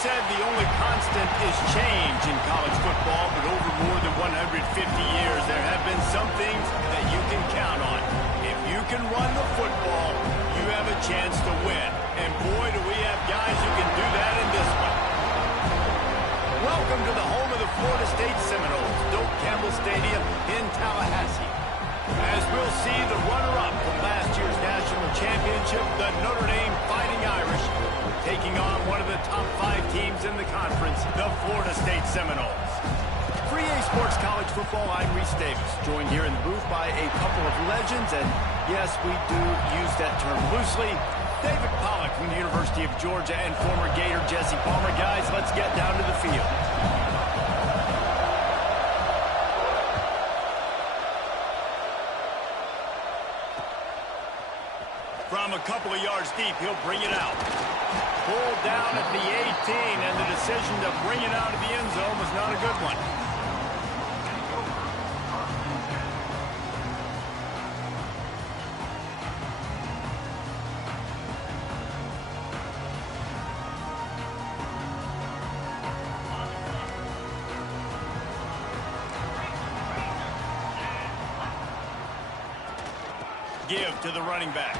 said the only constant is change in college football, but over more than 150 years, there have been some things that you can count on. If you can run the football, you have a chance to win. And boy, do we have guys who can do that in this one. Welcome to the home of the Florida State Seminoles, Doak Campbell Stadium in Tallahassee. As we'll see, the runner-up from last year's national championship, the Notre Dame Fighting Irish, taking on one of the top 5 teams in the conference, the Florida State Seminoles. For EA Sports College Football, I'm Reese Davis, joined here in the booth by a couple of legends, and yes, we do use that term loosely. David Pollack from the University of Georgia and former Gator Jesse Palmer. Guys, let's get down to the field. From a couple of yards deep, he'll bring it out. Pulled down at the 18, and the decision to bring it out of the end zone was not a good one. Give to the running back.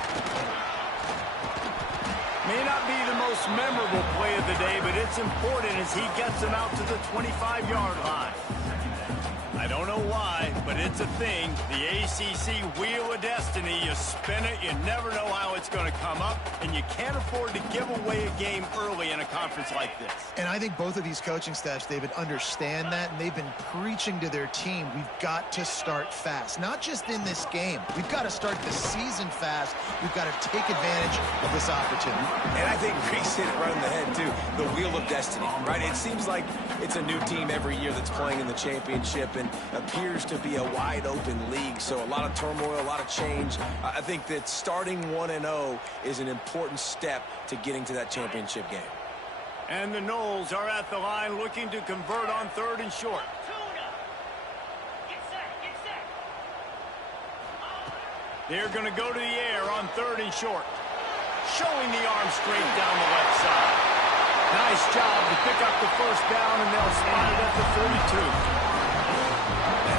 May not be the most memorable play of the day, but it's important as he gets him out to the 25-yard line. I don't know why, but it's a thing. The ACC Wheel of Destiny, you spin it, you never know how it's going to come up, and you can't afford to give away a game early in a conference like this. And I think both of these coaching staffs, David, understand that, and they've been preaching to their team, we've got to start fast. Not just in this game. We've got to start the season fast. We've got to take advantage of this opportunity. And I think Reese hit it right on the head, too. The Wheel of Destiny, right? It seems like it's a new team every year that's playing in the championship, and appears to be a wide-open league, so a lot of turmoil, a lot of change. I think that starting 1-0 is an important step to getting to that championship game. And the Noles are at the line looking to convert on 3rd and short. They're going to go to the air on 3rd and short. Showing the arm straight down the left side. Nice job to pick up the first down, and they'll spot it at the 42.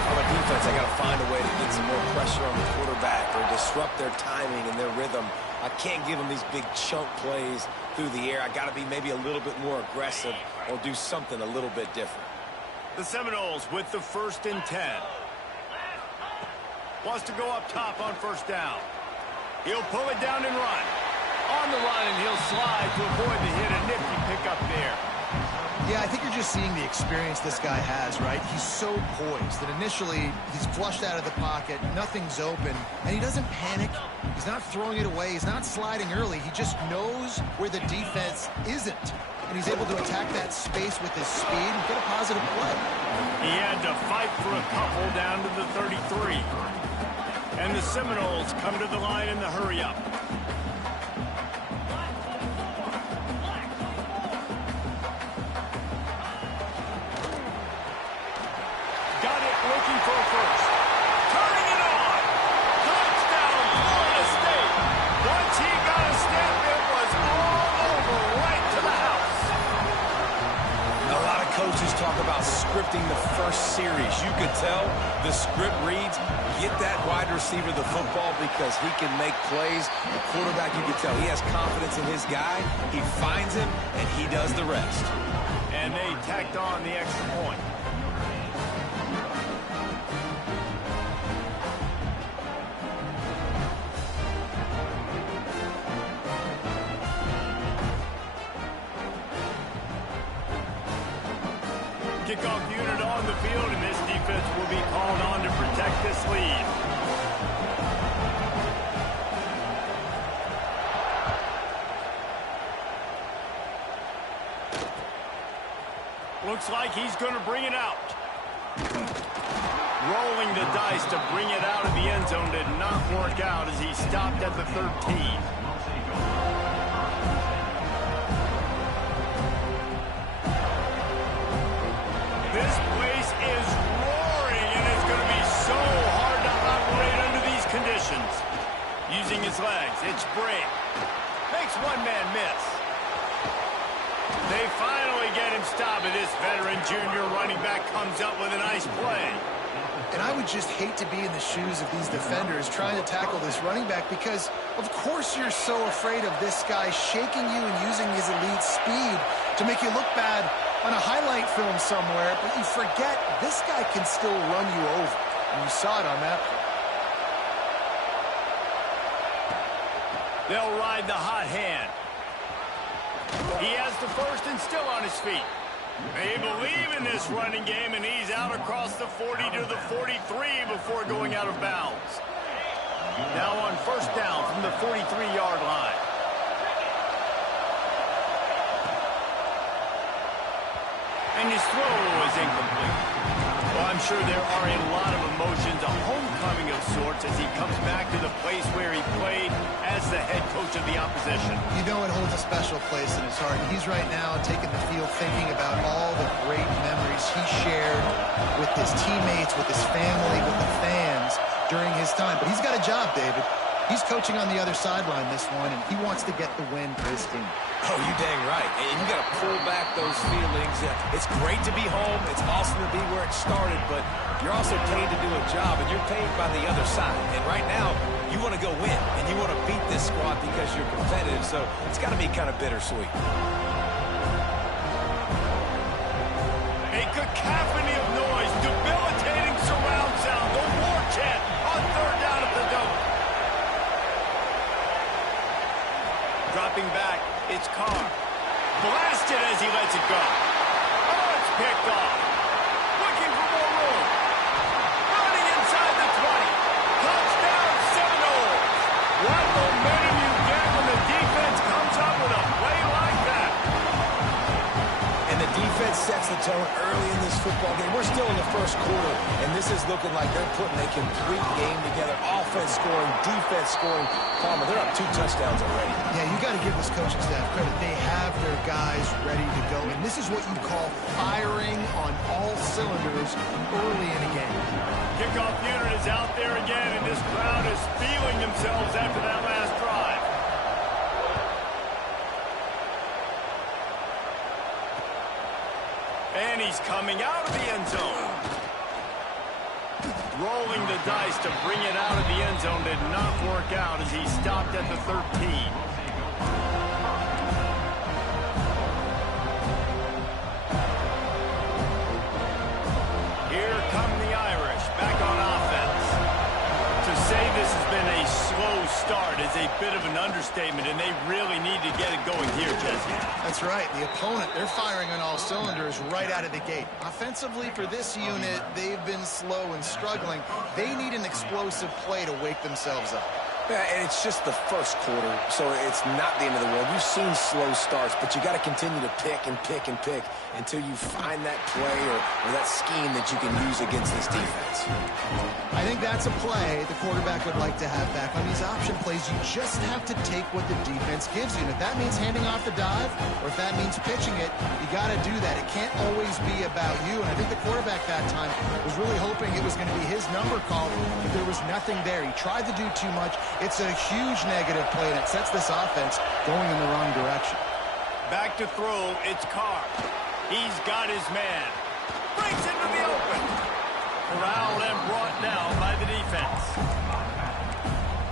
On the defense, I got to find a way to get some more pressure on the quarterback or disrupt their timing and their rhythm. I can't give them these big chunk plays through the air. I got to be maybe a little bit more aggressive or do something a little bit different. The Seminoles with the 1st and 10. Wants to go up top on 1st down. He'll pull it down and run. On the run, and he'll slide to avoid the hit. A nifty pickup there. Yeah, I think you're just seeing the experience this guy has, right? He's so poised that initially he's flushed out of the pocket, nothing's open, and he doesn't panic. He's not throwing it away. He's not sliding early. He just knows where the defense isn't, and he's able to attack that space with his speed and get a positive play. He had to fight for a couple down to the 33. And the Seminoles come to the line in the hurry-up. Looking for a first. Turning it on. Touchdown, Florida State. Once he got a step, it was all over right to the house. A lot of coaches talk about scripting the first series. You could tell the script reads, get that wide receiver the football because he can make plays. The quarterback, you can tell he has confidence in his guy. He finds him, and he does the rest. And they tacked on the extra point. Kickoff unit on the field, and this defense will be called on to protect this lead. Looks like he's going to bring it out. Rolling the dice to bring it out of the end zone did not work out as he stopped at the 13. This place is roaring, and it's going to be so hard to operate under these conditions. Using his legs, it's Brake. Makes one man miss. They finally get him stopped, and this veteran junior running back comes up with a nice play. And I would just hate to be in the shoes of these defenders trying to tackle this running back because, of course, you're so afraid of this guy shaking you and using his elite speed to make you look bad on a highlight film somewhere, but you forget this guy can still run you over. And you saw it on that play. They'll ride the hot hand. He has the first and still on his feet. They believe in this running game, and he's out across the 40 to the 43 before going out of bounds. Now on first down from the 43-yard line. And his throw is incomplete. Well, I'm sure there are a lot of emotions, a homecoming of sorts, as he comes back to the place where he played as the head coach of the opposition. You know it holds a special place in his heart. And he's right now taking the field thinking about all the great memories he shared with his teammates, with his family, with the fans during his time. But he's got a job, David. He's coaching on the other sideline this one, and he wants to get the win for his team. Oh, you dang right. And you got to pull back those feelings. It's great to be home. It's awesome to be where it started, but you're also paid to do a job, and you're paid by the other side. And right now, you want to go win, and you want to beat this squad because you're competitive, so it's got to be kind of bittersweet. A cacophony of noise, debilitating surround sound, the war chant on third down at the dome. Dropping back, it's Carr. Blasted as he lets it go. Oh, it's picked off. Looking for more room. Running inside the 20. Touchdown, Seminoles. What momentum you get when the defense comes up with a play like that. And the defense sets the tone early in this football game. We're still in the first quarter, and this is looking like they're putting a complete game together. Offense scoring, defense scoring. Palmer, they're up 2 touchdowns already. Yeah, you got to give this coaching staff credit. They have their guys ready to go, and this is what you call firing on all cylinders early in a game. Kickoff unit is out there again, and this crowd is feeling themselves after that last drive. And he's coming out of the end zone. Rolling the dice to bring it out of the end zone did not work out as he stopped at the 13. Here come the Irish back on offense. To say this has been a slow start is a bit of an understatement, and they really need to get it going here, Jesse. That's right. The opponent, they're firing on all cylinders right out of the gate. Offensively, for this unit, they've been slow and struggling. They need an explosive play to wake themselves up. Yeah, and it's just the first quarter, so it's not the end of the world. You've seen slow starts, but you got to continue to pick and pick and pick until you find that play or that scheme that you can use against this defense. I think that's a play the quarterback would like to have back. On these option plays, you just have to take what the defense gives you. And if that means handing off the dive or if that means pitching it, you got to do that. It can't always be about you. And I think the quarterback that time was really hoping it was going to be his number called, but there was nothing there. He tried to do too much. It's a huge negative play, and it sets this offense going in the wrong direction. Back to throw, it's Carr. He's got his man. Breaks into the open. Corralled and brought down by the defense.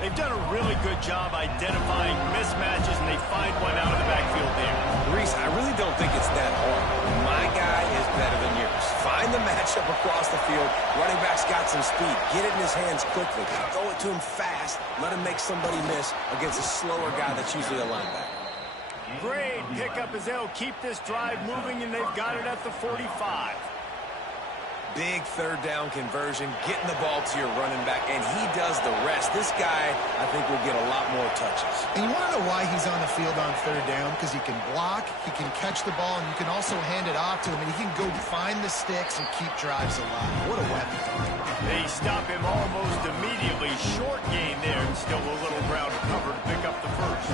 They've done a really good job identifying mismatches, and they find one out of the backfield there. Reese, I really don't think it's that hard. My guy is better than yours. Find the matchup across the field. Running back's got some speed. Get it in his hands quickly. Throw it to him fast. Let him make somebody miss against a slower guy that's usually a linebacker. Great pickup as they'll keep this drive moving, and they've got it at the 45. Big third down conversion, getting the ball to your running back, and he does the rest. This guy, I think, will get a lot more touches. And you want to know why he's on the field on third down? Because he can block, he can catch the ball, and you can also hand it off to him, and he can go find the sticks and keep drives alive. What a weapon. They stop him almost immediately. Short gain there, and still a little ground to cover to pick up the first.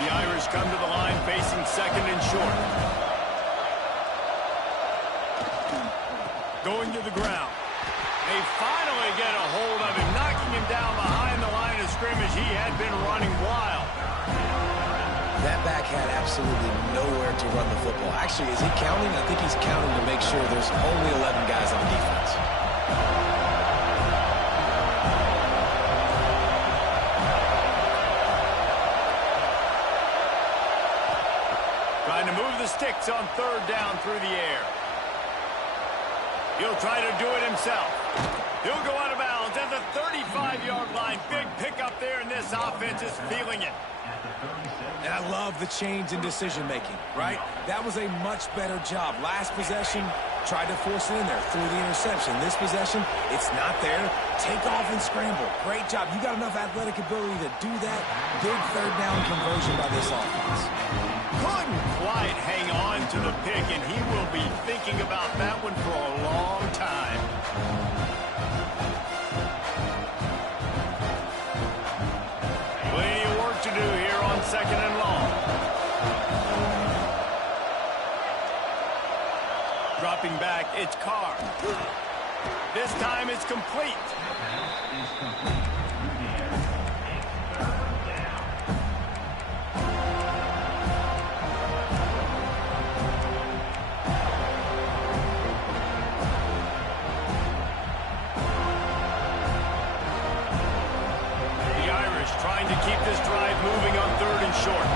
The Irish come to the line facing second and short. Going to the ground. They finally get a hold of him, knocking him down behind the line of scrimmage. He had been running wild. That back had absolutely nowhere to run the football. Actually, is he counting? I think he's counting to make sure there's only 11 guys on defense. Trying to move the sticks on third down through the air. He'll try to do it himself. He'll go out of bounds at the 35-yard line. Big pickup there, and this offense is feeling it. And I love the change in decision-making, right? That was a much better job. Last possession, tried to force it in there, threw the interception. This possession, it's not there. Take off and scramble. Great job. You got enough athletic ability to do that. Big third down conversion by this offense. Couldn't quite hang on to the pick, and he will be thinking about that one for a long time. Plenty of work to do here on second and long. Dropping back, it's Carr. This time it's complete. Trying to keep this drive moving on third and short.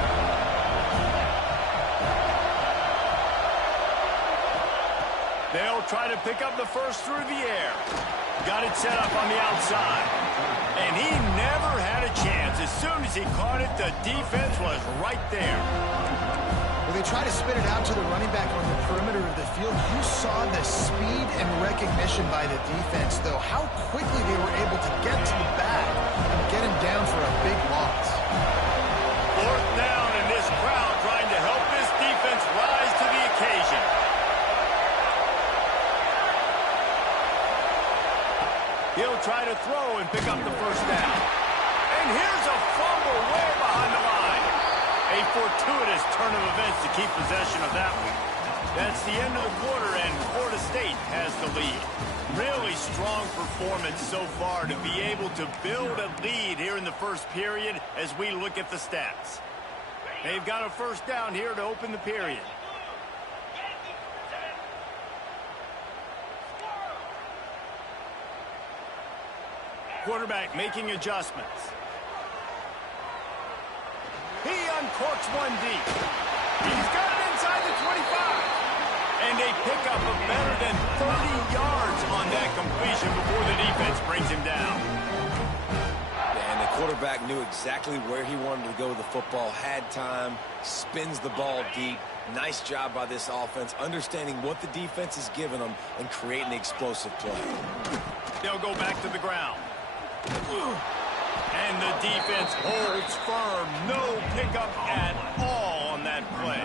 They'll try to pick up the first through the air. Got it set up on the outside. And he never had a chance. As soon as he caught it, the defense was right there. Well, they try to spit it out to the running back on the perimeter of the field. You saw the speed and recognition by the defense, though. How quickly they were able to get to the bag and get him down for a big loss. Fourth down, and this crowd trying to help this defense rise to the occasion. He'll try to throw and pick up the first down. And here's a fumble way behind the line. A fortuitous turn of events to keep possession of that one. That's the end of the quarter, and Florida State has the lead. Really strong performance so far to be able to build a lead here in the first period as we look at the stats. They've got a first down here to open the period. Quarterback making adjustments. He uncorks one deep. He's got it inside the 25. And a pickup of better than 30 yards on that completion before the defense brings him down. And the quarterback knew exactly where he wanted to go with the football, had time, spins the ball deep. Nice job by this offense, understanding what the defense is giving them and creating the explosive play. They'll go back to the ground. And the defense holds firm. No pickup at all on that play.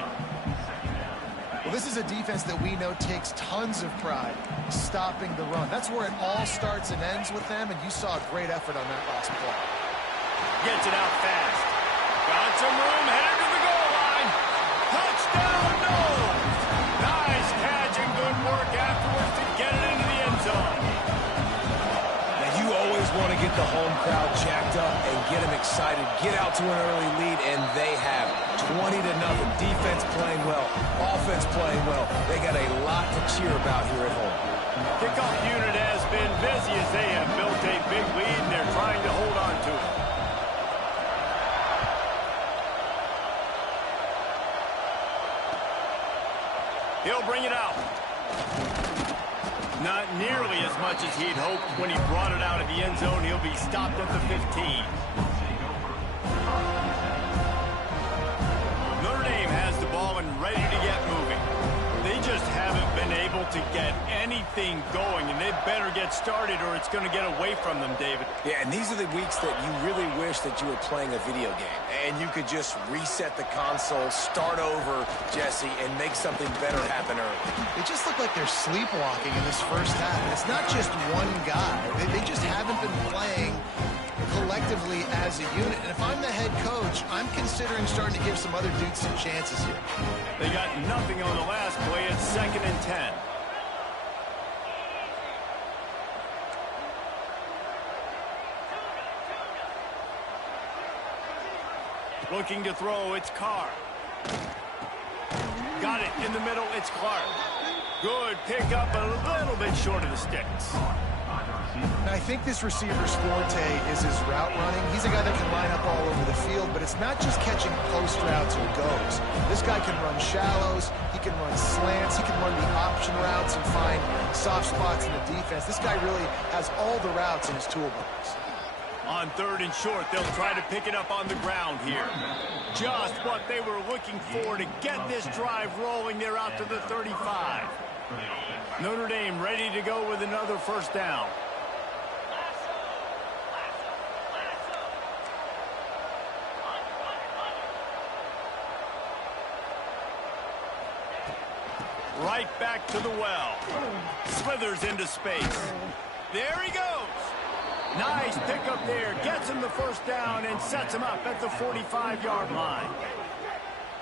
Well, this is a defense that we know takes tons of pride stopping the run. That's where it all starts and ends with them, and you saw a great effort on that last play. Gets it out fast. Got some room, headed to the goal line. Touchdown, no! Nice catch and good work afterwards to get it into the end zone. Now, you always want to get the home crowd jacked up and get them excited, get out to an early lead, and they have 20-0. Defense playing well, offense playing well. They got a lot to cheer about here at home. Kickoff unit has been busy as they have built a big lead, and they're trying to hold on to it. He'll bring it out. Not nearly as much as he'd hoped when he brought it out of the end zone. He'll be stopped at the 15. Notre Dame has the ball and ready to get moving. They just haven't been able to get anything going, and they better get started or it's going to get away from them, David. Yeah, and these are the weeks that you really wish that you were playing a video game and you could just reset the console, start over, Jesse, and make something better happen early. They just look like they're sleepwalking in this first half. And it's not just one guy. They just haven't been playing collectively as a unit. And if I'm the head coach, I'm considering starting to give some other dudes some chances here. They got nothing on the last play. It's 2nd and 10. Looking to throw, it's Carr. Got it in the middle, it's Clark. Good pick up, a little bit short of the sticks. I think this receiver's forte is his route running. He's a guy that can line up all over the field, but it's not just catching post routes or goes. This guy can run shallows, he can run slants, he can run the option routes and find soft spots in the defense. This guy really has all the routes in his toolbox. On 3rd and short, they'll try to pick it up on the ground here. Just what they were looking for to get this drive rolling. They're out to the 35. Notre Dame ready to go with another first down. Right back to the well. Slithers into space. There he goes. Nice pickup there. Gets him the first down and sets him up at the 45-yard line.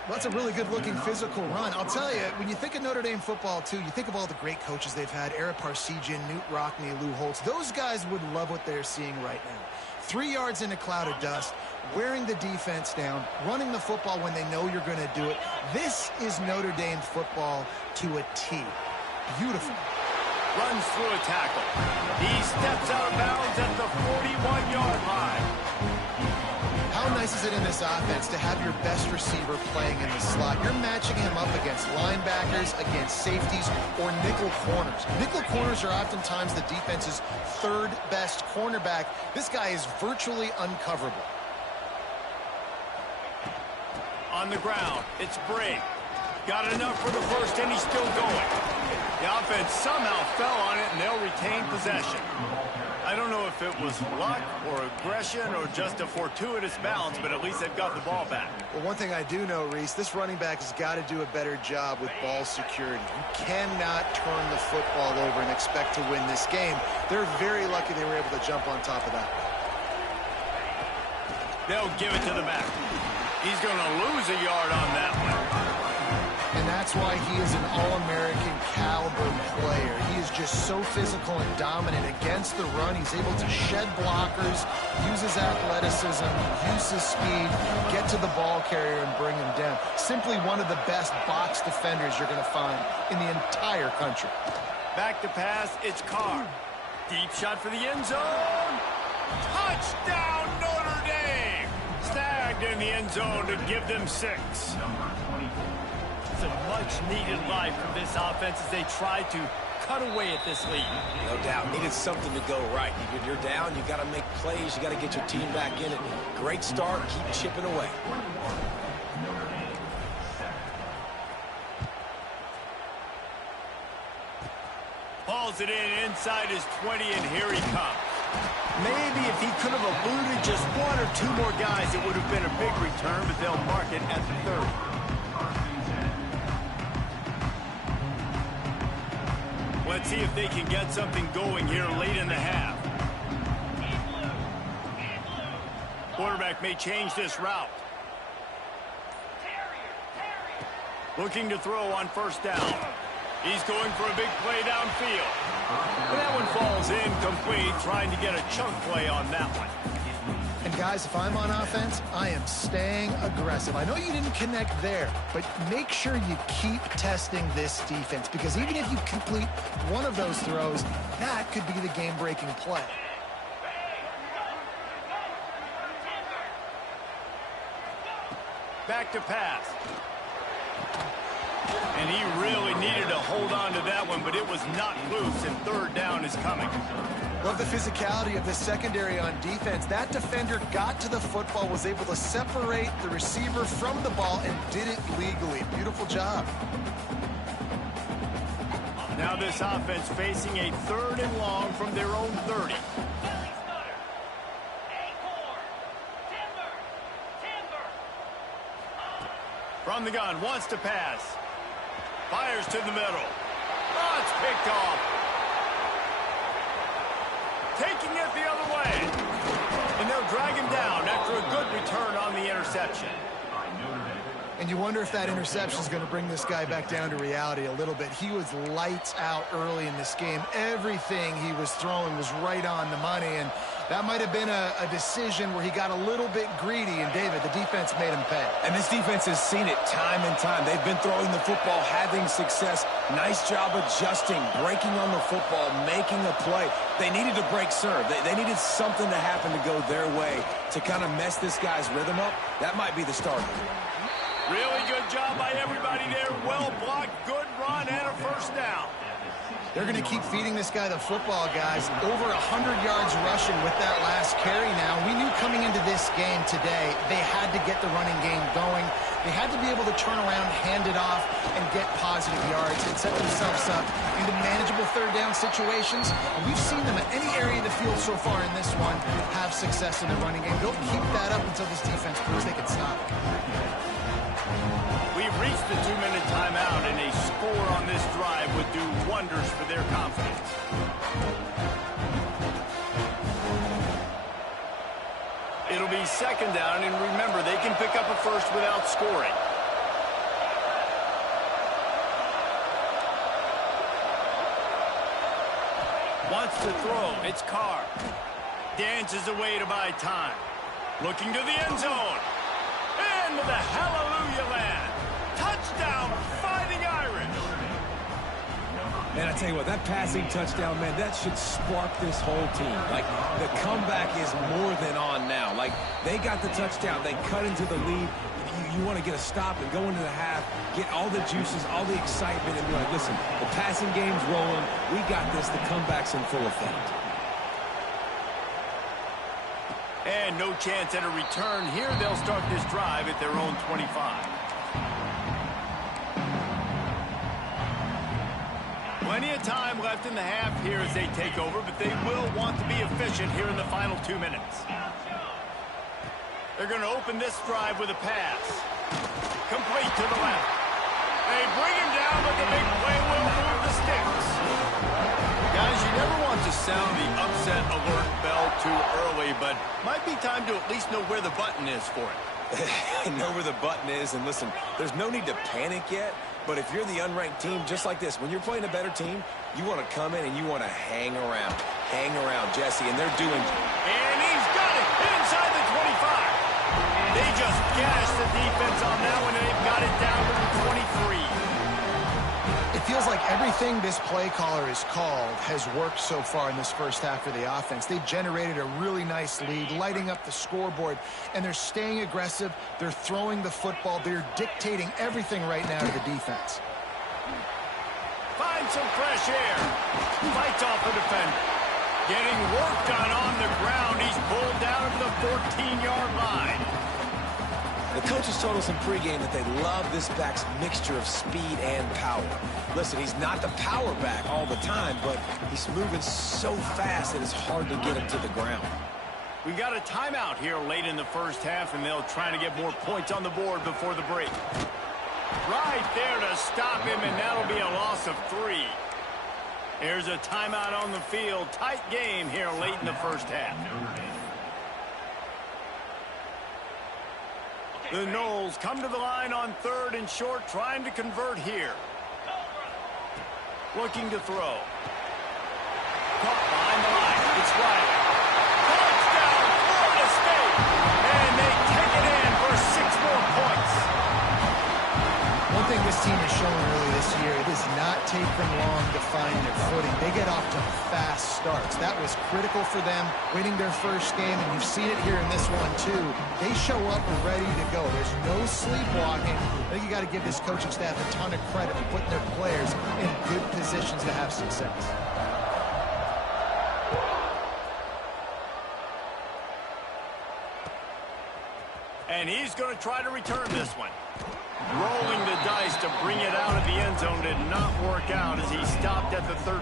Well, that's a really good-looking physical run. I'll tell you, when you think of Notre Dame football, too, you think of all the great coaches they've had, Ara Parseghian, Newt Rockne, Lou Holtz. Those guys would love what they're seeing right now. 3 yards in a cloud of dust, wearing the defense down, running the football when they know you're going to do it. This is Notre Dame football to a T. Beautiful. Runs through a tackle. He steps out of bounds at the 41-yard line. How nice is it in this offense to have your best receiver playing in the slot? You're matching him up against linebackers, against safeties, or nickel corners. Nickel corners are oftentimes the defense's 3rd best cornerback. This guy is virtually uncoverable. On the ground, it's Brake. Got enough for the first, and he's still going. The offense somehow fell on it, and they'll retain possession. I don't know if it was luck or aggression or just a fortuitous bounce, but at least they've got the ball back. Well, one thing I do know, Reese, this running back has got to do a better job with ball security. You cannot turn the football over and expect to win this game. They're very lucky they were able to jump on top of that. They'll give it to the back. He's going to lose a yard on that one. And that's why he is an All-American caliber player. He is just so physical and dominant against the run. He's able to shed blockers, use his athleticism, use his speed, get to the ball carrier and bring him down. Simply one of the best box defenders you're going to find in the entire country. Back to pass, it's Carr. Deep shot for the end zone. Touchdown, Notre Dame! Snagged in the end zone to give them 6. It's a much-needed life from this offense as they try to cut away at this lead. No doubt. Needed something to go right. When you're down, you got to make plays. You got to get your team back in it. Great start. Keep chipping away. Hauls it in inside his 20, and here he comes. Maybe if he could have eluded just 1 or 2 more guys, it would have been a big return, but they'll mark it at the 30. Let's see if they can get something going here late in the half. Quarterback may change this route. Looking to throw on first down. He's going for a big play downfield. And that one falls incomplete, trying to get a chunk play on that one. And guys, if I'm on offense, I am staying aggressive. I know you didn't connect there, but make sure you keep testing this defense, because even if you complete one of those throws, that could be the game-breaking play. Back to pass. And he really needed to hold on to that one, but it was not loose, and 3rd down is coming. Love the physicality of the secondary on defense. That defender got to the football, was able to separate the receiver from the ball, and did it legally. Beautiful job. Now this offense facing a 3rd and long from their own 30. From the gun, wants to pass. Fires to the middle. Oh, it's picked off. Taking it the other way. And they'll drag him down after a good return on the interception. And you wonder if that interception is going to bring this guy back down to reality a little bit. He was lights out early in this game. Everything he was throwing was right on the money, and That might have been a decision where he got a little bit greedy, and David, the defense made him pay. And this defense has seen it time and time. They've been throwing the football, having success. Nice job adjusting, breaking on the football, making a play. They needed to break serve. They needed something to happen to go their way to kind of mess this guy's rhythm up. That might be the starter. Really good job by everybody there. Well blocked, good run, and a first down. They're going to keep feeding this guy the football, guys. Over 100 yards rushing with that last carry now. We knew coming into this game today, they had to get the running game going. They had to be able to turn around, hand it off, and get positive yards and set themselves up into manageable third down situations. And we've seen them at any area of the field so far in this one have success in the running game. They'll keep that up until this defense proves they can stop it. We've reached the 2-minute timeout, and a score on this drive would do wonders for their confidence. It'll be second down, and remember, they can pick up a first without scoring. Wants to throw. It's Carr. Dances away to buy time. Looking to the end zone. Into the hallelujah land. Touchdown, Fighting Irish. Man, I tell you what, that passing touchdown, man, that should spark this whole team. Like, the comeback is more than on now. Like, they got the touchdown. They cut into the lead. You want to get a stop and go into the half, get all the juices, all the excitement, and be like, listen, the passing game's rolling. We got this. The comeback's in full effect. And no chance at a return here. They'll start this drive at their own 25. Plenty of time left in the half here as they take over, but they will want to be efficient here in the final 2 minutes. They're going to open this drive with a pass. Complete to the left. They bring him down, but the big play will move the sticks. Guys, you never want to sound the upset alert bell too early, but might be time to at least know where the button is for it. Know where the button is, and listen, there's no need to panic yet, but if you're the unranked team, just like this, when you're playing a better team, you want to come in and you want to hang around. Hang around, Jesse, and they're doing it. And he's got it inside the 25. They just gashed the defense on that one, and they've got it down to the 23. It feels like everything this play caller has called has worked so far in this first half for the offense. They've generated a really nice lead, lighting up the scoreboard, and they're staying aggressive. They're throwing the football. They're dictating everything right now to the defense. Finds some fresh air. Fights off the defender. Getting work done on the ground. He's pulled down to the 14-yard line. The coaches told us in pregame that they love this back's mixture of speed and power. Listen, he's not the power back all the time, but he's moving so fast that it's hard to get him to the ground. We got a timeout here late in the first half, and they'll try to get more points on the board before the break. Right there to stop him, and that'll be a loss of 3. There's a timeout on the field. Tight game here late in the first half. The Noles come to the line on 3rd and short, trying to convert here. Looking to throw. Caught behind the line. It's Riley. Touchdown, Florida State. And they take it in for 6 more points. One thing this team has shown early this year, it does not take them long to find their footing. They get off to fast starts. That was critical for them, winning their first game, and you've seen it here in this one too. They show up ready to go. There's no sleepwalking. I think you got to give this coaching staff a ton of credit for putting their players in good positions to have success. And he's going to try to return this one. Rolling the dice to bring it out of the end zone did not work out as he stopped at the 13.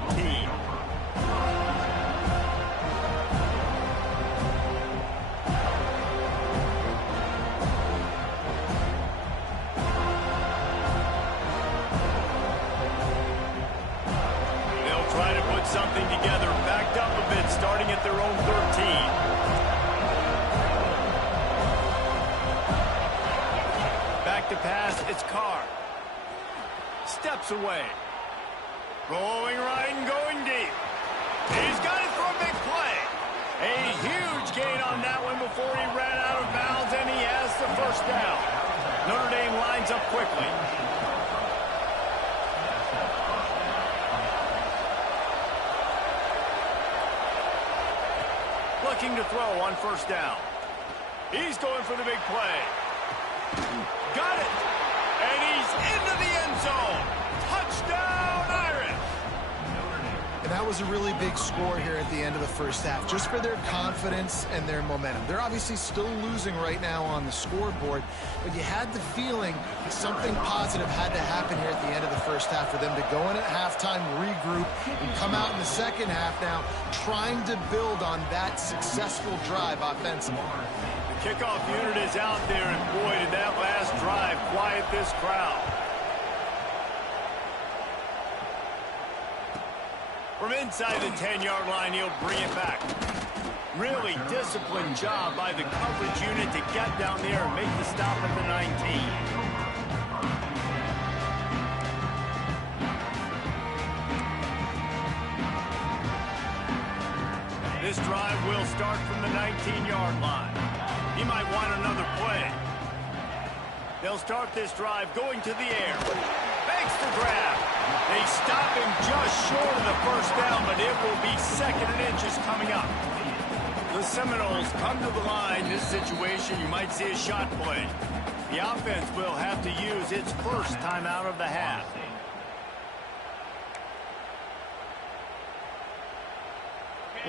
They'll try to put something together, backed up a bit, starting at their own 13. To pass, it's Carr. Steps away. Rolling right and going deep. He's got it for a big play. A huge before he ran out of bounds, and he has the first down. Notre Dame lines up quickly. Looking to throw on first down. He's going for the big play. Got it. And he's into the end zone. Touchdown, Irish. And that was a really big score here at the end of the first half, just for their confidence and their momentum. They're obviously still losing right now on the scoreboard, but you had the feeling that something positive had to happen here at the end of the first half for them to go in at halftime, regroup, and come out in the second half now trying to build on that successful drive offensively. The kickoff unit is out there, and boy, did that last drive quiet this crowd. From inside the 10-yard line, he'll bring it back. Really disciplined job by the coverage unit to get down there and make the stop at the 19. This drive will start from the 19-yard line. He might want another play. They'll start this drive going to the air. Makes the grab. They stop him just short of the first down, but it will be second and inches coming up. The Seminoles come to the line. This situation, you might see a shot play. The offense will have to use its first time out of the half.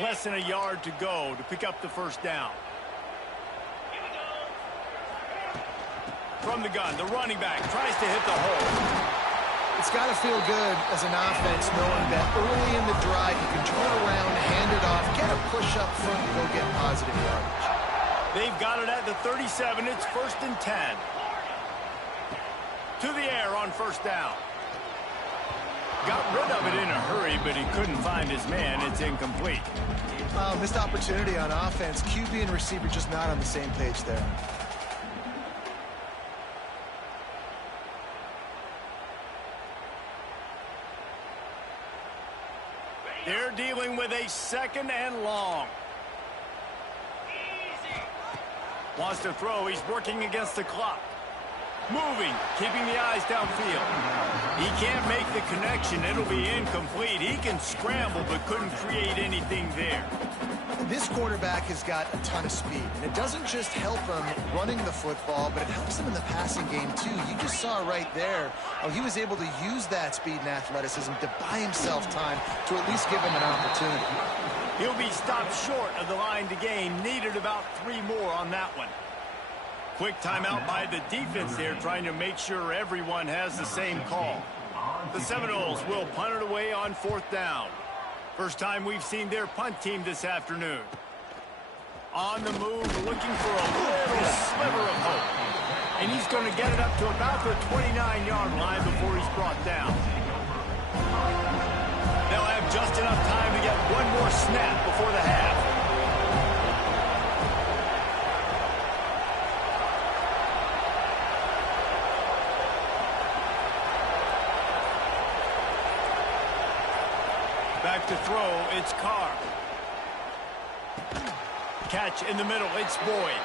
Less than a yard to go to pick up the first down. From the gun, the running back tries to hit the hole. It's got to feel good as an offense knowing that early in the drive you can turn around, hand it off, get a push up front, and go get positive yardage. They've got it at the 37. It's 1st and 10. To the air on first down. Got rid of it in a hurry, but he couldn't find his man. It's incomplete. Missed opportunity on offense. QB and receiver just not on the same page there. They're dealing with a 2nd and long. Wants to throw. He's working against the clock. Moving, keeping the eyes downfield. He can't make the connection. It'll be incomplete. He can scramble, but couldn't create anything there. This quarterback has got a ton of speed, and it doesn't just help him running the football, but it helps him in the passing game, too. You just saw right there how he was able to use that speed and athleticism to buy himself time to at least give him an opportunity. He'll be stopped short of the line to gain. Needed about 3 more on that one. Quick timeout by the defense there, trying to make sure everyone has the same call. The Seminoles will punt it away on 4th down. First time we've seen their punt team this afternoon. On the move, looking for a little sliver of hope. And he's going to get it up to about the 29-yard line before he's brought down. They'll have just enough time to get one more snap before the half. Back to throw, it's Carr. Catch in the middle, it's Boyd.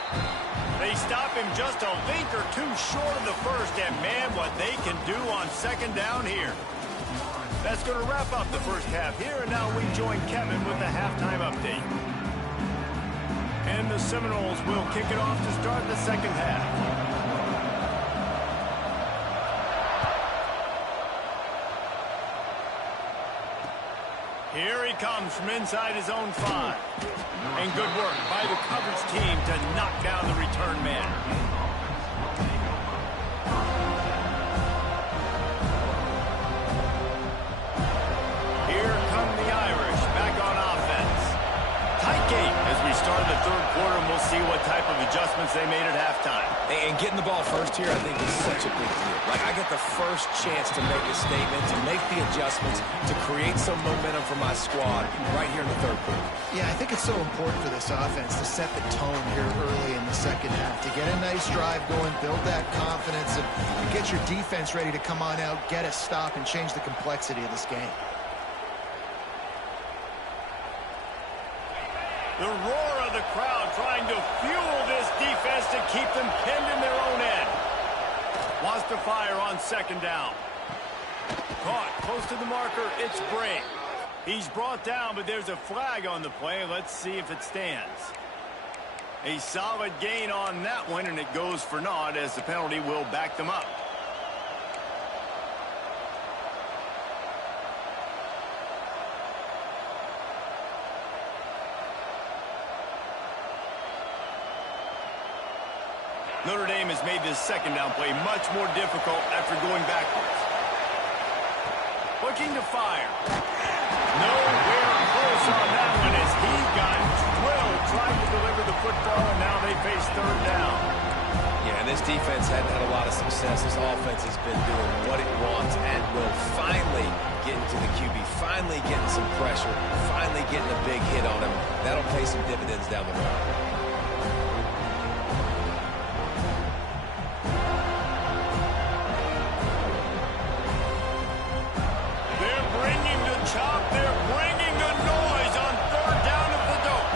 They stop him just a length or 2 short of the first, and man, what they can do on 2nd down here. That's going to wrap up the first half here, and now we join Kevin with the halftime update. And the Seminoles will kick it off to start the second half. Here he comes from inside his own 5. And good work by the coverage team to knock down the return man. Here come the Irish back on offense. Tight game as we start the 3rd quarter, and we'll see what type of adjustments they made at halftime. And getting the ball first here, I think, is such a big deal. Like, I get the first chance to make a statement, to make the adjustments, to create some momentum for my squad right here in the 3rd quarter. Yeah, I think it's so important for this offense to set the tone here early in the second half, to get a nice drive going, build that confidence, and get your defense ready to come on out, get a stop, and change the complexity of this game. The roar of the crowd trying to fuel this defense to keep them pinned in their own end. Wants to fire on second down. Caught close to the marker. It's Bray. He's brought down, but there's a flag on the play. Let's see if it stands. A solid gain on that one, and it goes for naught as the penalty will back them up. Notre Dame has made this second down play much more difficult after going backwards. Looking to fire. Nowhere close on that one as he got drilled trying to deliver the football, and now they face third down. Yeah, and this defense hadn't had a lot of success. This offense has been doing what it wants and will finally get into the QB, finally getting some pressure, finally getting a big hit on him. That'll pay some dividends down the road. They're bringing the noise on third down at the dope.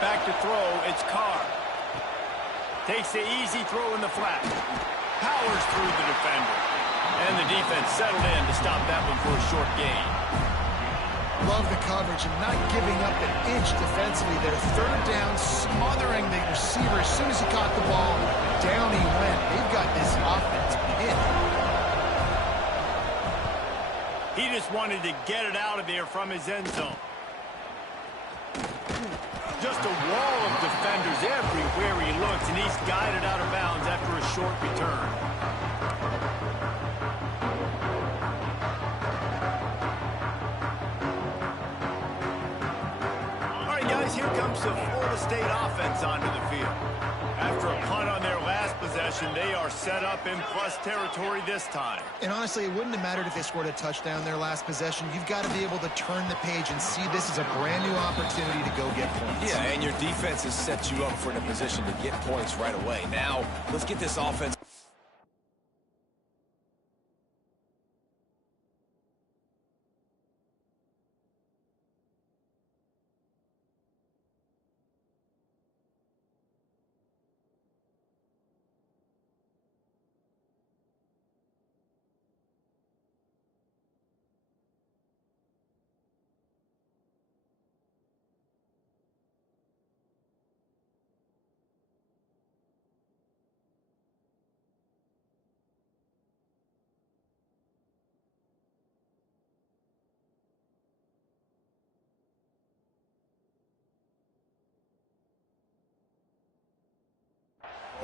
Back to throw, it's Carr. Takes the easy throw in the flat. Powers through the defender. And the defense settled in to stop that one for a short gain. Love the coverage and not giving up an inch defensively. Their third down, smothering the receiver. As soon as he caught the ball, down he went. They've got this offense pinned. He just wanted to get it out of there from his end zone. Just a wall of defenders everywhere he looks, and he's guided out of bounds after a short return. Here comes the Florida State offense onto the field. After a punt on their last possession, they are set up in plus territory this time. And honestly, it wouldn't have mattered if they scored a touchdown their last possession. You've got to be able to turn the page and see this as a brand new opportunity to go get points. Yeah, and your defense has set you up for in a position to get points right away. Now, let's get this offense.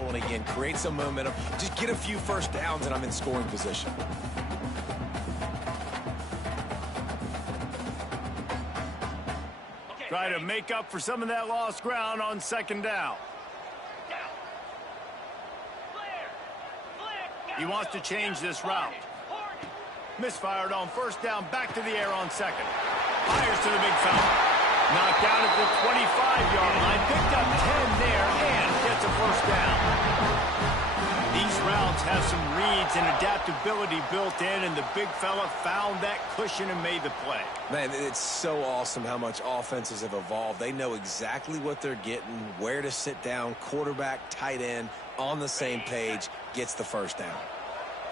And again, create some momentum. Just get a few first downs, and I'm in scoring position. Try to make up for some of that lost ground on second down. He wants to change this route. Misfired on first down, back to the air on second. Fires to the big foul. Knocked down at the 25-yard line. Picked up 10 there and gets a first down. These routes have some reads and adaptability built in, and the big fella found that cushion and made the play. Man, it's so awesome how much offenses have evolved. They know exactly what they're getting, where to sit down, quarterback, tight end, on the same page, gets the first down.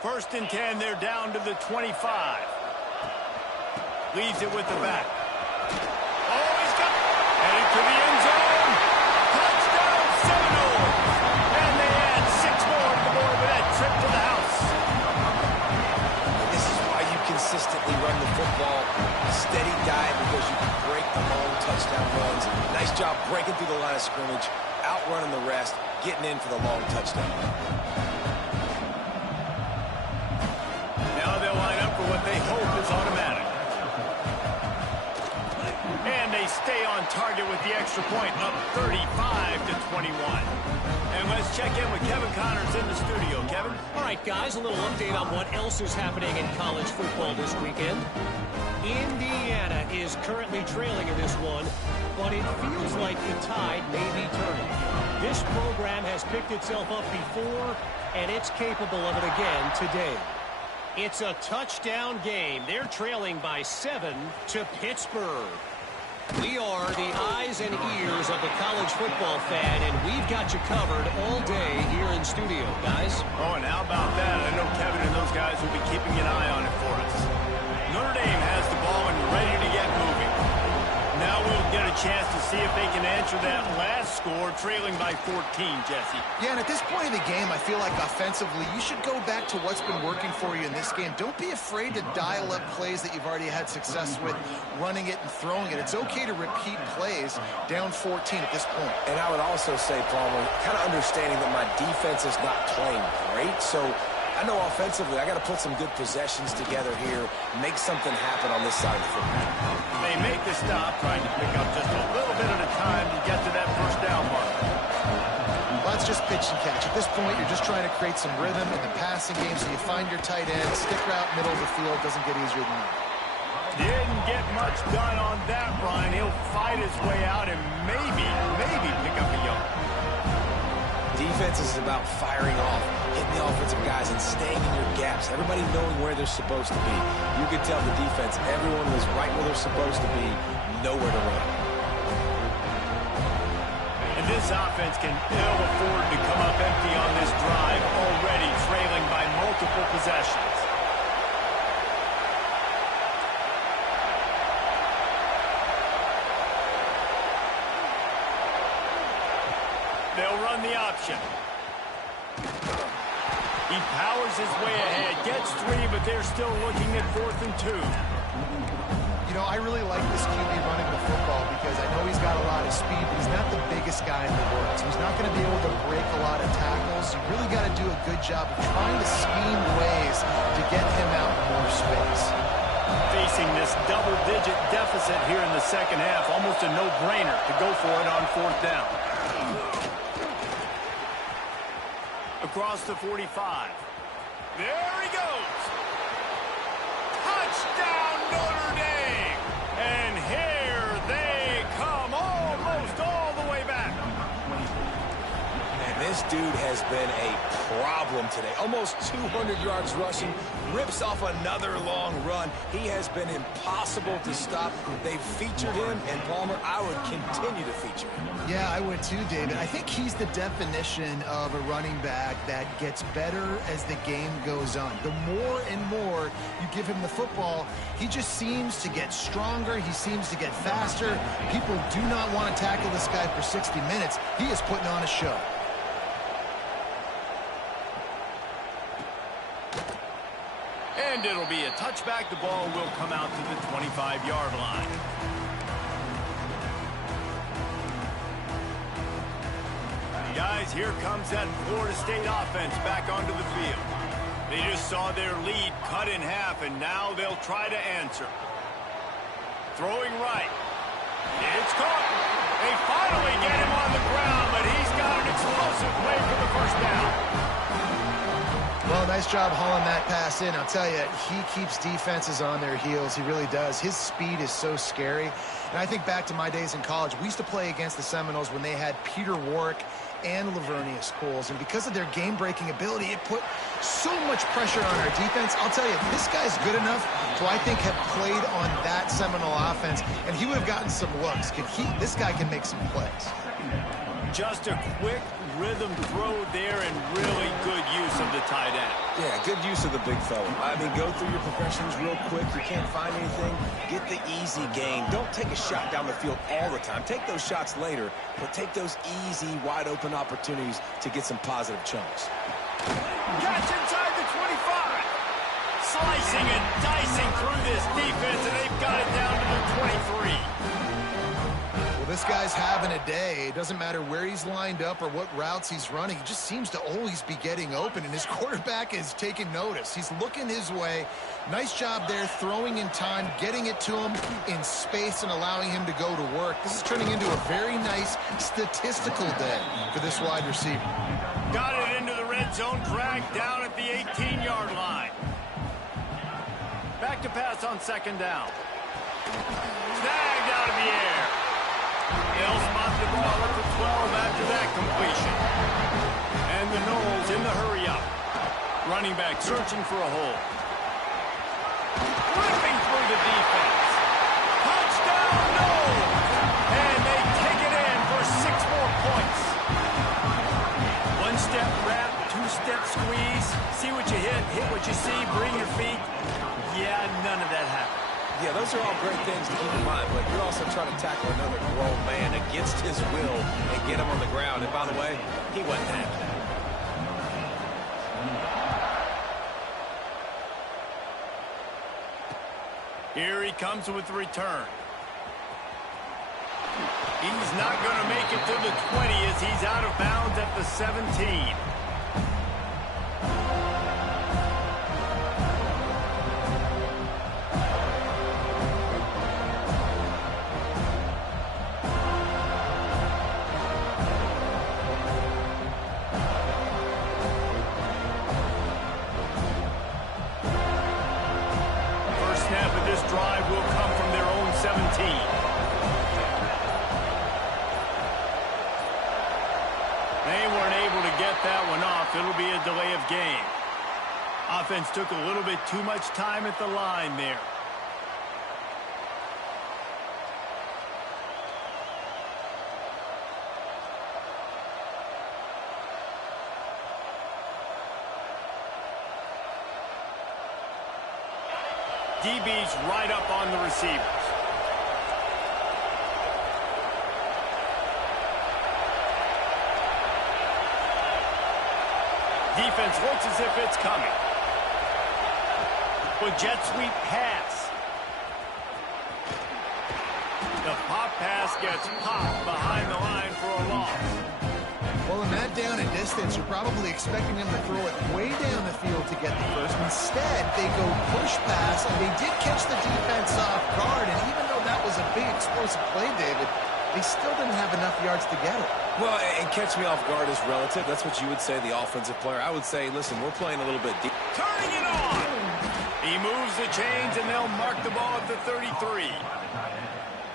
First and 10, they're down to the 25. Leaves it with the back. Headed to the end zone. Touchdown Seminoles. And they add 6 more to the board with that trip to the house. This is why you consistently run the football. Steady diet because you can break the long touchdown runs. Nice job breaking through the line of scrimmage, outrunning the rest, getting in for the long touchdown. Now they'll line up for what they hope is automatic. And they stay on target with the extra point, up 35-21. And let's let's check in with Kevin Connors in the studio. Kevin? All right, guys, a little update on what else is happening in college football this weekend. Indiana is currently trailing in this one, but it feels like the tide may be turning. This program has picked itself up before, and it's capable of it again today. It's a touchdown game. They're trailing by 7 to Pittsburgh. We are the eyes and ears of the college football fan, and we've got you covered all day here in studio, guys. Oh, and how about that? I know Kevin and those guys will be keeping an eye on it for us. Notre Dame has the ball and ready to get moving. Now we'll get a chance to see if they can answer that last score, trailing by 14, Jesse. Yeah, and at this point of the game, I feel like offensively, you should go back to what's been working for you in this game. Don't be afraid to dial up plays that you've already had success with, running it and throwing it. It's okay to repeat plays down 14 at this point. And I would also say, Palmer, kind of understanding that my defense is not playing great, so I know offensively I got to put some good possessions together here, make something happen on this side of the football. They make the stop, trying to pick up just a little bit at a time to get to that first down mark. Well, that's just pitch and catch. At this point, you're just trying to create some rhythm in the passing game, so you find your tight end, stick route, middle of the field, doesn't get easier than that. Didn't get much done on that, Brian. He'll fight his way out and maybe pick up a yard. Defense is about firing off, hitting the offensive guys, and staying in your gaps. Everybody knowing where they're supposed to be. You could tell the defense, everyone was right where they're supposed to be, nowhere to run. And this offense can ill afford to come up empty on this drive, already trailing by multiple possessions. They'll run the option. He powers his way ahead, gets 3, but they're still looking at 4th and 2. You know, I really like this QB running the football because I know he's got a lot of speed, but he's not the biggest guy in the world. So he's not going to be able to break a lot of tackles. You really got to do a good job of trying to scheme ways to get him out in more space. Facing this double-digit deficit here in the second half, almost a no-brainer to go for it on 4th down. Across the 45. There he goes. Touchdown, Notre Dame. And here they come, almost all the way back. And this dude has been a problem today. Almost 200 yards rushing, rips off another long run. He has been impossible to stop. They've featured him, and Palmer, I would continue to feature him. Yeah, I would too, David. I think he's the definition of a running back that gets better as the game goes on. The more and more you give him the football, he just seems to get stronger. He seems to get faster. People do not want to tackle this guy for 60 minutes. He is putting on a show. And it'll be a touchback. The ball will come out to the 25-yard line. Guys, here comes that Florida State offense back onto the field. They just saw their lead cut in half, and now they'll try to answer. Throwing right. It's caught. They finally get him on the ground, but he's got an explosive play for the first down. Well, nice job hauling that pass in. I'll tell you, he keeps defenses on their heels. He really does. His speed is so scary. And I think back to my days in college. We used to play against the Seminoles when they had Peter Warrick and Lavernius Coles. And because of their game-breaking ability, it put so much pressure on our defense. I'll tell you, this guy's good enough to, I think, have played on that Seminole offense, and he would have gotten some looks. This guy can make some plays. Just a quick rhythm throw there and really good use of the tight end. Yeah, good use of the big fella. I mean, go through your progressions real quick. You can't find anything. Get the easy gain. Don't take a shot down the field all the time. Take those shots later, but take those easy, wide-open opportunities to get some positive chunks. Catch inside the 25. Slicing and dicing through this defense, and they've got it down to the 23. Well, this guy's having a day. It doesn't matter where he's lined up or what routes he's running. He just seems to always be getting open, and his quarterback is taking notice. He's looking his way. Nice job there, throwing in time, getting it to him in space and allowing him to go to work. This is turning into a very nice statistical day for this wide receiver. Got it into the red zone, dragged down at the 18-yard line. Back to pass on second down. Snagged out of the air. They'll spot the ball at the 12 after that completion. And the Noles in the hurry up. Running back searching for a hole. Ripping through the defense. Touchdown, Noles! And they take it in for 6 more points. One-step wrap, two-step squeeze. See what you hit what you see, bring your feet. Yeah, none of that happened. Yeah, those are all great things to keep in mind, but you're also trying to tackle another grown man against his will and get him on the ground. And by the way, he wasn't happy. Here he comes with the return. He's not going to make it to the 20 as he's out of bounds at the 17. Drive will come from their own 17. They weren't able to get that one off. It'll be a delay of game. Offense took a little bit too much time at the line there. DB's right up on the receivers. Defense looks as if it's coming. With jet sweep pass. The pop pass gets popped behind the line for a loss. Well, in that down and distance, you're probably expecting them to throw it way down the field to get the first. Instead, they go push pass, and they did catch the defense off guard. And even though that was a big explosive play, David, they still didn't have enough yards to get it. Well, and catch me off guard is relative. That's what you would say, the offensive player. I would say, listen, we're playing a little bit deep. Turning it on! He moves the chains, and they'll mark the ball at the 33.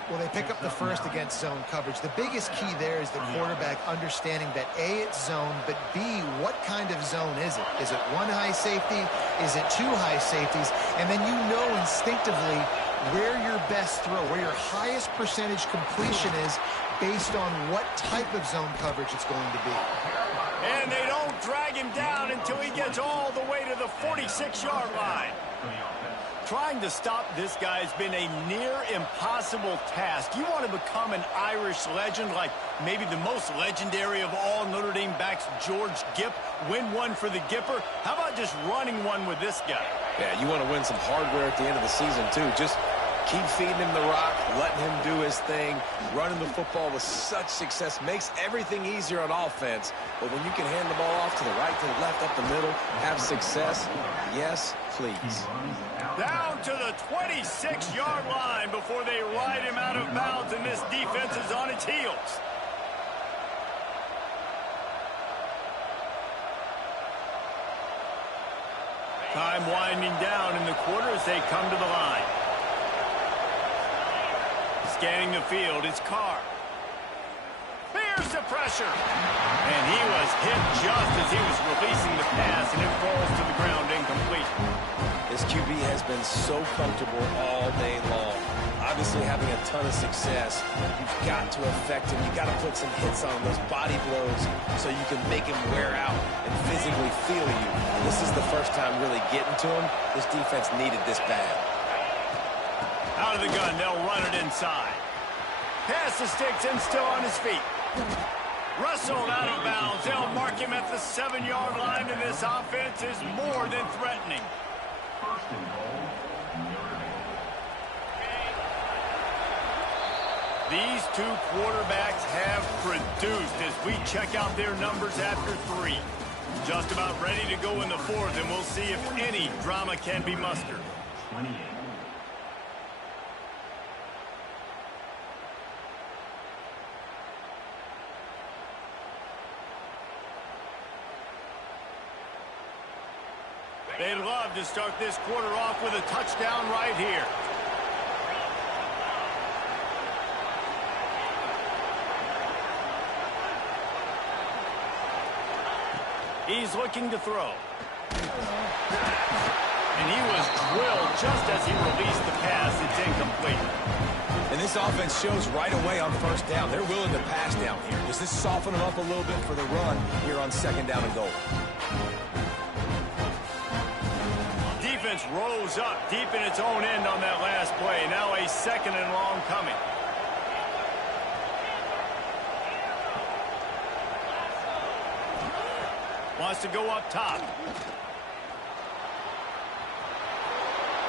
Well, they pick up the first against zone coverage. The biggest key there is the quarterback understanding that A, it's zone, but B, what kind of zone is it? Is it one high safety? Is it two high safeties? And then you know instinctively where your best throw, where your highest percentage completion is based on what type of zone coverage it's going to be. And they don't drag him down until he gets all the way to the 46-yard line. Trying to stop this guy has been a near impossible task. You want to become an Irish legend, like maybe the most legendary of all Notre Dame backs, George Gipp, win one for the Gipper. How about just running one with this guy? Yeah, you want to win some hardware at the end of the season, too. Just keep feeding him the rock, letting him do his thing. Running the football with such success makes everything easier on offense. But when you can hand the ball off to the right, to the left, up the middle, have success, yes, please. Down to the 26-yard line before they ride him out of bounds, and this defense is on its heels. Time winding down in the quarter as they come to the line. Scanning the field, it's Carr. Bears the pressure. And he was hit just as he was releasing the pass, and it falls to the ground incomplete. This QB has been so comfortable all day long. Obviously having a ton of success. You've got to affect him. You've got to put some hits on those body blows so you can make him wear out and physically feel you. And this is the first time really getting to him. This defense needed this bad. Out of the gun, they'll run it inside. Pass the sticks and still on his feet. Wrestled out of bounds. They'll mark him at the 7-yard line, and this offense is more than threatening. These two quarterbacks have produced as we check out their numbers after 3. Just about ready to go in the 4th, and we'll see if any drama can be mustered. 28. They'd love to start this quarter off with a touchdown right here. He's looking to throw. And he was drilled just as he released the pass. It's incomplete. And this offense shows right away on first down. They're willing to pass down here. Does this soften them up a little bit for the run here on 2nd down and goal? Defense rose up deep in its own end on that last play. Now a 2nd and long coming. Wants to go up top.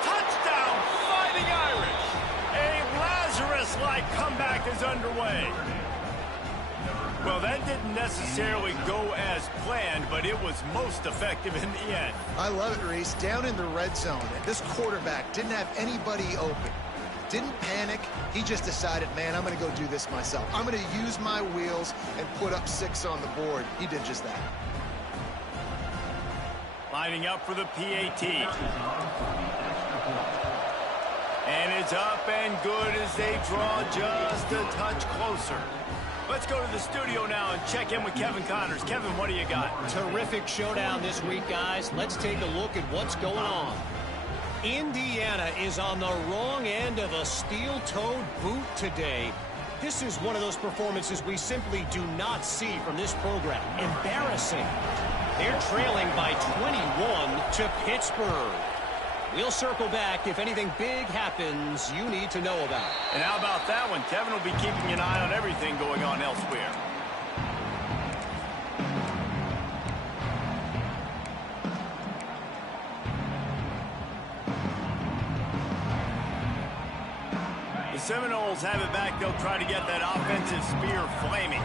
Touchdown, Fighting Irish. A Lazarus-like comeback is underway. Well, that didn't necessarily go as planned, but it was most effective in the end. I love it, Reese. Down in the red zone, and this quarterback didn't have anybody open. Didn't panic. He just decided, man, I'm going to go do this myself. I'm going to use my wheels and put up 6 on the board. He did just that. Lining up for the PAT. And it's up and good as they draw just a touch closer. Let's go to the studio now and check in with Kevin Connors. Kevin, what do you got? Terrific showdown this week, guys. Let's take a look at what's going on. Indiana is on the wrong end of a steel-toed boot today. This is one of those performances we simply do not see from this program. Embarrassing. They're trailing by 21 to Pittsburgh. We'll circle back if anything big happens you need to know about. And how about that one? Kevin will be keeping an eye on everything going on elsewhere. The Seminoles have it back. They'll try to get that offensive spear flaming.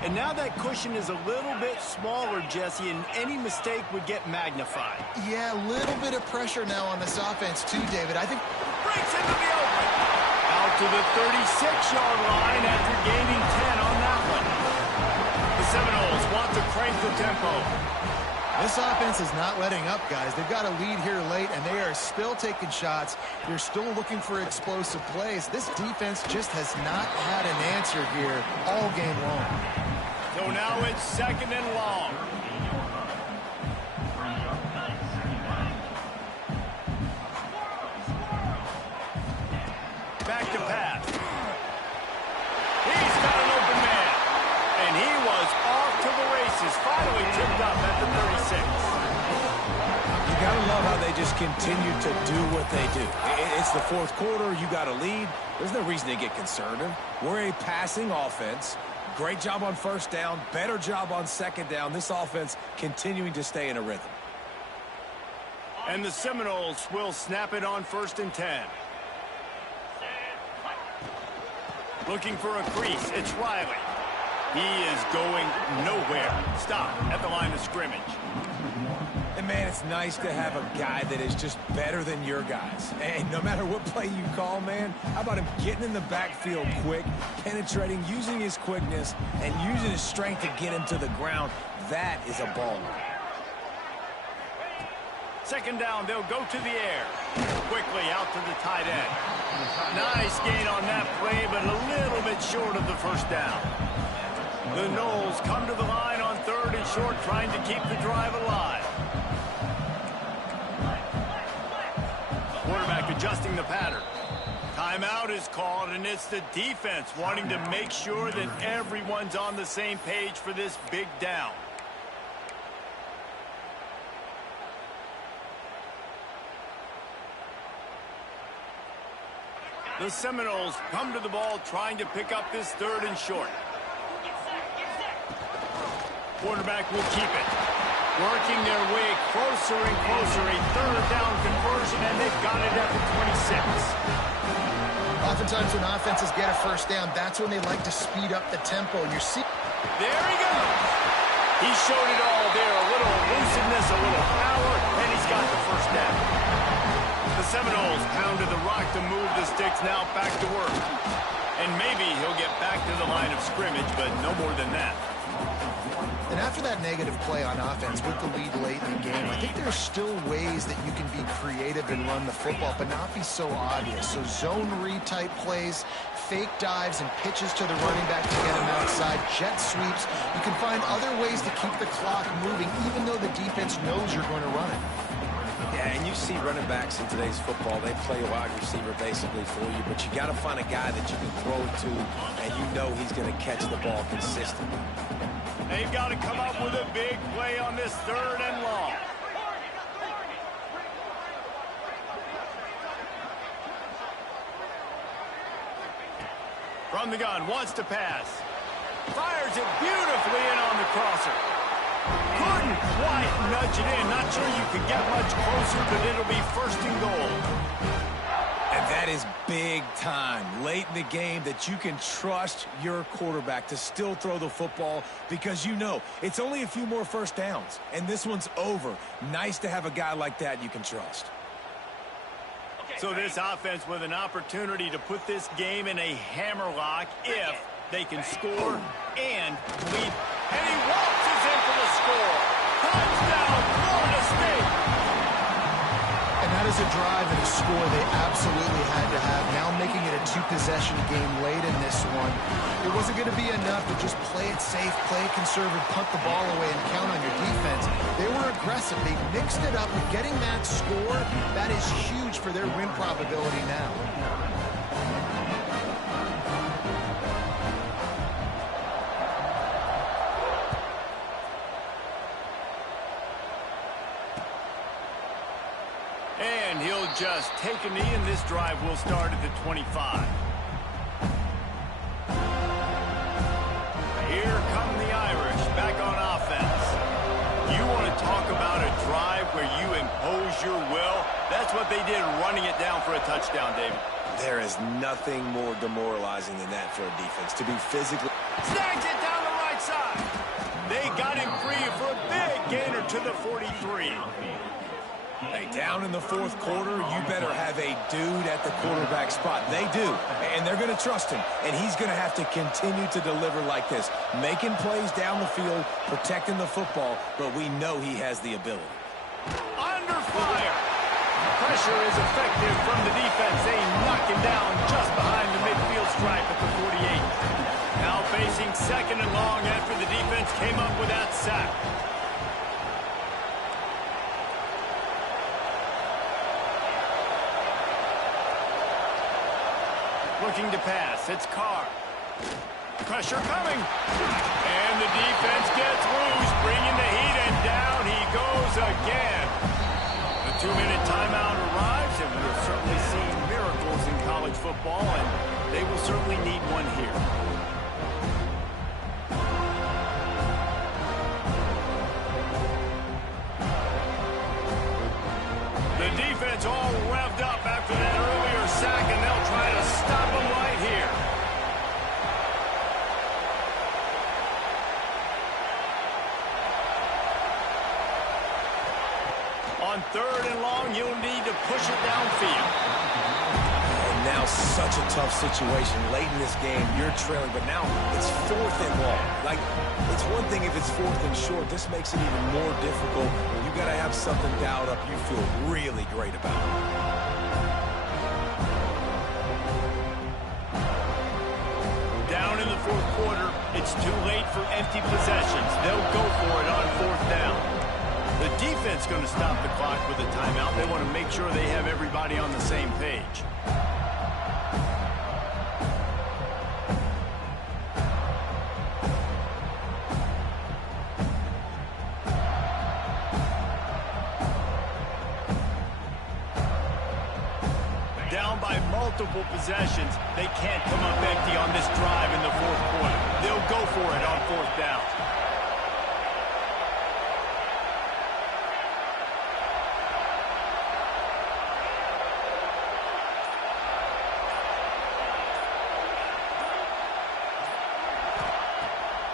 And now that cushion is a little bit smaller, Jesse, and any mistake would get magnified. Yeah, a little bit of pressure now on this offense too, David. I think Breaks into the open. Out to the 36-yard line after gaining 10 on that one. The Seminoles want to crank the tempo. this offense is not letting up, guys. They've got a lead here late, and they are still taking shots. They're still looking for explosive plays. This defense just has not had an answer here all game long. So now it's 2nd and long. Back to pass. He's got an open man. And he was off to the races. Finally tipped up at the 36. You got to love how they just continue to do what they do. It's the 4th quarter. You got a lead. There's no reason to get conservative. We're a passing offense. Great job on 1st down. Better job on 2nd down. This offense continuing to stay in a rhythm. And the Seminoles will snap it on 1st and 10. Looking for a crease. It's Riley. He is going nowhere. Stop at the line of scrimmage. And, man, it's nice to have a guy that is just better than your guys. And no matter what play you call, man, how about him getting in the backfield quick, penetrating, using his quickness, and using his strength to get him to the ground. That is a baller. 2nd down, they'll go to the air. Quickly out to the tight end. Nice gain on that play, but a little bit short of the 1st down. The Noles come to the line on 3rd and short, trying to keep the drive alive. Quarterback adjusting the pattern. Timeout is called, and it's the defense wanting to make sure that everyone's on the same page for this big down. The Seminoles come to the ball trying to pick up this 3rd and short. Quarterback will keep it. Working their way closer and closer. A 3rd down conversion, and they've got it at the 26. Oftentimes when offenses get a first down, that's when they like to speed up the tempo. And you're seeing... There he goes. He showed it all there. A little elusiveness, a little power, and he's got the first down. The Seminoles pounded the rock to move the sticks, now back to work. And maybe he'll get back to the line of scrimmage, but no more than that. And after that negative play on offense with the lead late in the game, I think there's still ways that you can be creative and run the football, but not be so obvious. So zone read type plays, fake dives and pitches to the running back to get him outside, jet sweeps. You can find other ways to keep the clock moving, even though the defense knows you're going to run it. Yeah, and you see running backs in today's football, they play a wide receiver basically for you, but you got to find a guy that you can throw to, and you know he's going to catch the ball consistently. They've got to come up with a big play on this 3rd and long. From the gun, wants to pass. Fires it beautifully in on the crosser. Couldn't quite nudge it in. Not sure you could get much closer, but it'll be 1st and goal. And that is big time late in the game that you can trust your quarterback to still throw the football because you know it's only a few more first downs, and this one's over. Nice to have a guy like that you can trust. So this offense with an opportunity to put this game in a hammerlock if they can score and lead. And he waltzes in for the score. Touchdown, Florida State. And that is a drive and a score they absolutely had to have. Now making it a 2-possession game late in this one. It wasn't going to be enough to just play it safe, play it conservative, punt the ball away, and count on your defense. They were aggressive. They mixed it up. Getting that score, that is huge for their win probability now. And he'll just take a knee, and this drive will start at the 25. Here come the Irish back on offense. You want to talk about a drive where you impose your will? That's what they did, running it down for a touchdown, David. There is nothing more demoralizing than that for a defense, to be physically... Snags it down the right side. They got him free for a big gainer to the 43. Hey, down in the 4th quarter, you better have a dude at the quarterback spot. They do, and they're going to trust him, and he's going to have to continue to deliver like this, making plays down the field, protecting the football, but we know he has the ability. Under fire. Pressure is effective from the defense. They knock him down just behind the midfield stripe at the 48. Now facing 2nd and long after the defense came up with that sack. Looking to pass. It's Carr. Pressure coming. And the defense gets loose, bringing the heat, and down he goes again. The 2-minute timeout arrives, and we've certainly seen miracles in college football, and they will certainly need one here. The defense all revved up after that earlier sack, and they'll try to stop him right here. On 3rd and long, you'll need to push it downfield. And now such a tough situation. Late in this game, you're trailing, but now it's 4th and long. Like, it's one thing if it's 4th and short. This makes it even more difficult. You got to have something dialed up you feel really great about. Down in the 4th quarter, it's too late for empty possessions. They'll go for it on 4th down. The defense going to stop the clock with a timeout. They want to make sure they have everybody on the same page. Down by multiple possessions. They can't come up empty on this drive in the 4th quarter. They'll go for it on 4th down.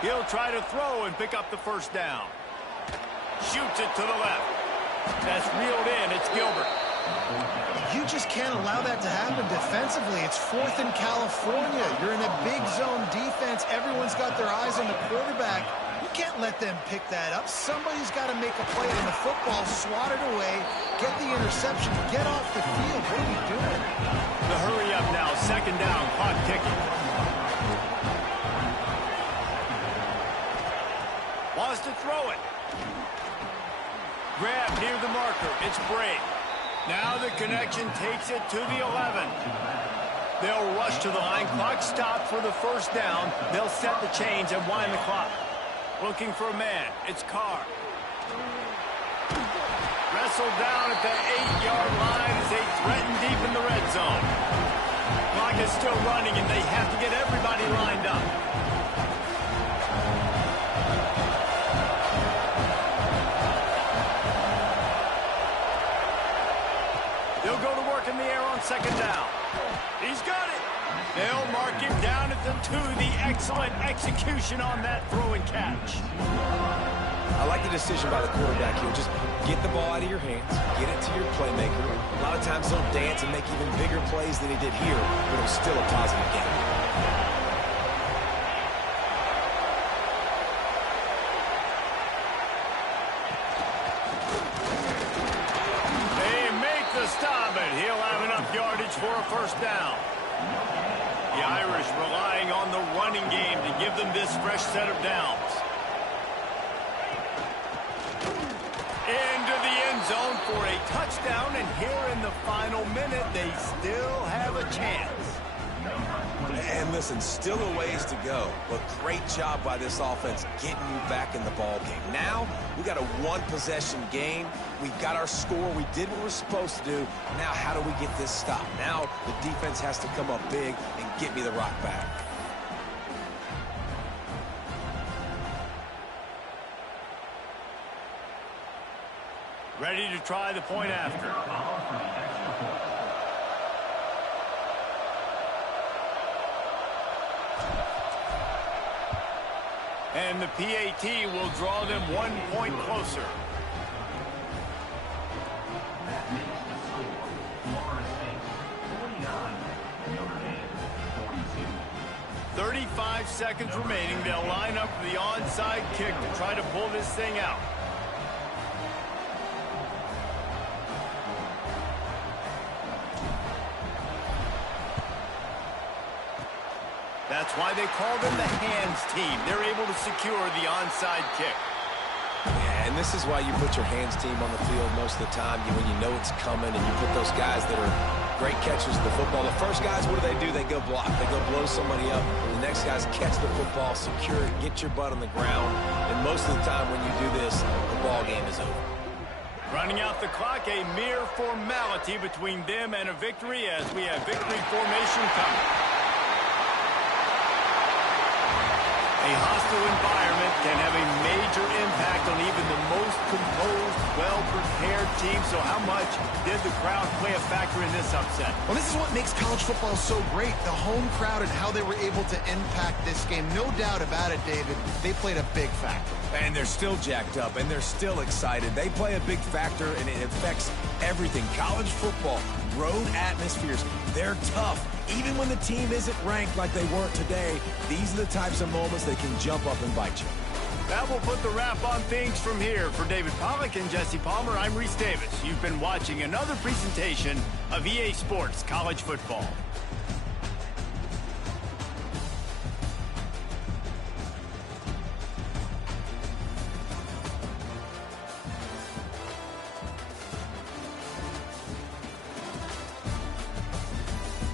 He'll try to throw and pick up the first down. Shoots it to the left. That's reeled in. It's Gilbert. You just can't allow that to happen defensively. It's 4th in California. You're in a big zone defense. Everyone's got their eyes on the quarterback. You can't let them pick that up. Somebody's got to make a play on the football, swat it away, get the interception, get off the field. What are we doing? The hurry up now. 2nd down. Clock ticking. Wants to throw it. Grab near the marker. It's Bray. Now the connection takes it to the 11. They'll rush to the line. Clock stopped for the first down. They'll set the chains and wind the clock. Looking for a man. It's Carr. Wrestled down at the 8-yard line as they threaten deep in the red zone. Clock is still running, and they have to get everybody lined up. They'll go to work in the air on 2nd down. He's got it. They'll mark him down at the 2. The excellent execution on that throw and catch. I like the decision by the quarterback here. Just get the ball out of your hands, get it to your playmaker. A lot of times they'll dance and make even bigger plays than he did here, but it was still a positive game. Stop it. He'll have enough yardage for a first down. The Irish relying on the running game to give them this fresh set of downs. Into the end zone for a touchdown, and here in the final minute, they still have a chance. And listen, still a ways to go, but great job by this offense getting you back in the ball game. Now, we got a 1-possession game. We've got our score. We did what we're supposed to do. Now, how do we get this stopped? Now, the defense has to come up big and get me the rock back. Ready to try the point after. And the PAT will draw them 1 point closer. Seconds remaining. They'll line up for the onside kick to try to pull this thing out. That's why they call them the hands team. They're able to secure the onside kick. Yeah, and this is why you put your hands team on the field most of the time when you know it's coming, and you put those guys that are great catchers of the football. The first guys, what do? They go block. They go blow somebody up. And the next guys catch the football, secure it, get your butt on the ground. And most of the time when you do this, the ball game is over. Running out the clock, a mere formality between them and a victory as we have victory formation coming. A hostile environment can have a major impact on even the most composed, well-prepared team. So how much did the crowd play a factor in this upset? Well, this is what makes college football so great. The home crowd and how they were able to impact this game. No doubt about it, David. They played a big factor. And they're still jacked up, and they're still excited. They play a big factor, and it affects everything. College football, road atmospheres, they're tough. Even when the team isn't ranked like they weren't today, these are the types of moments that can jump up and bite you. That will put the wrap on things from here. For David Pollack and Jesse Palmer, I'm Reese Davis. You've been watching another presentation of EA Sports College Football.